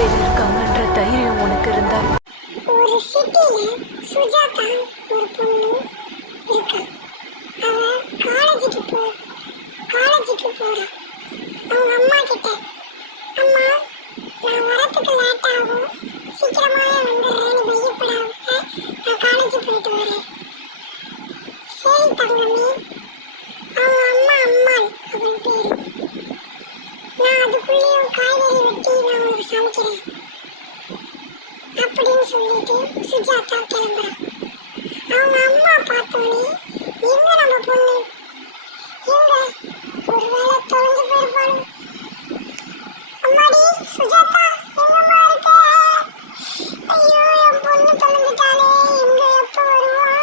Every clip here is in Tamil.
பேர் இருக்காங்கன்ற தைரியம் உனக்கு இருந்தா. ஒரு சிட்டில சுஜாதா ஒரு பொண்ணு இருக்கா. அவ காலேஜுக்கு போறா. அவங்க அம்மா கிட்ட, அம்மா நான் வரத்துக்கு லேட் ஆகும், சீக்கிரமாவே வந்துடுறேன்னு பயப்படாம நான் காலேஜ் போயிட்டு வரேன். சரி தங்கமே. அவங்க அம்மா அம்மாள் அவன் பேரு. நான் அதுக்குள்ளேயும் காய்கறி வெட்டி நான் உனக்கு சமைக்கிறேன் அப்படின்னு சொல்லிட்டு சுஜாதா கிளம்புறான். அவங்க அம்மா பார்த்தோன்னே, எங்க நம்ம பொண்ணு, எங்க ஒருவேளை தொலைஞ்சு போயிருப்பானு. அம்மாடி சுஜாதா, எங்கம்மா இருக்க? ஐயோ என் பொண்ணு தொலைஞ்சிட்டாலே, எங்க எப்போ வருவா?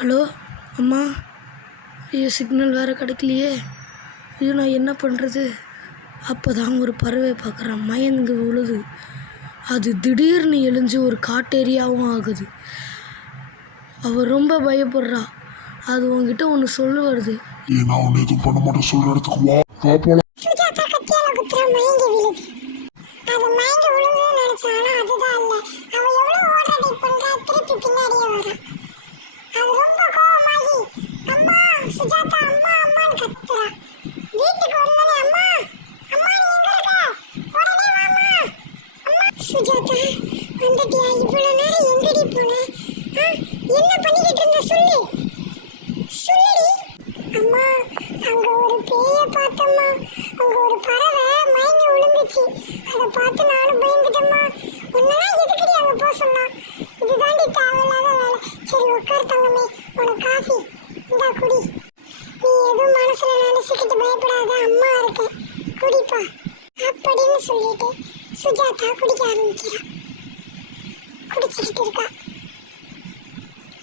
ஹலோ அம்மா, ஐயோ சிக்னல் வேறு கிடைக்கலையே, ஐயோ நான் என்ன பண்ணுறது? அப்போ தான் ஒரு பறவை பார்க்குறேன், மயங்கு விழுது. அது திடீர்னு எழுஞ்சி ஒரு காட்டேரியாவும் ஆகுது. அவள் ரொம்ப பயப்படுறா. அது உங்ககிட்ட ஒன்று சொல்ல வருது. நான் ஒன்று எதுவும் பண்ண மாட்டேன், சொல்ற இடத்துக்கு வா போலாம். சுஜாதா கத்தியால குத்துற மயங்கி விழுது. அது மயங்கி விழுதுன்னு நினைச்சானா, அதுதான் இல்லை. அவ எவ்வளோ ஓட ட்ரை பண்றா, திருப்பி பின்னாடியே வரா. அது ரொம்ப கோவமாகி, அம்மா சுஜாதா அம்மா அம்மான்னு கத்துறா. வீட்டுக்கு வந்தோடனே, அம்மா அம்மா நீ எங்க இருக்க? உடனே வாம்மா. அம்மா சுஜாதா வந்துட்டியா? இவ்வளோ நேரம் எங்கடி போன? என்ன பண்ணிக்கிட்டு இருந்த சொல்லு சொல்லுடி. அம்மா அங்க ஒரு பேய பார்த்தம்மா. அங்க ஒரு பறவை மயங்கி விழுந்துச்சு. அதை பார்த்து நானும் பயந்துட்டம்மா. உன்னெல்லாம் எதுக்கடி அங்க போக சொன்னா? இதுதாண்டி தேவையில்லாத வேலை. சரி உட்கார் தங்கமே, உனக்கு காஃபி இந்தா குடி. நீ எதுவும் மனசுல நினைச்சுக்கிட்டு பயப்படாத, அம்மா இருக்கேன், குடிப்பா அப்படின்னு சொல்லிட்டு சுஜாதா குடிக்க ஆரம்பிக்கிறா. குடிச்சிக்கிட்டு இருக்கா.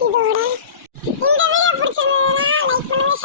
இதோட இந்த வீடியோ பிடிச்சிருந்ததுன்னா லைக் பண்ணுங்க,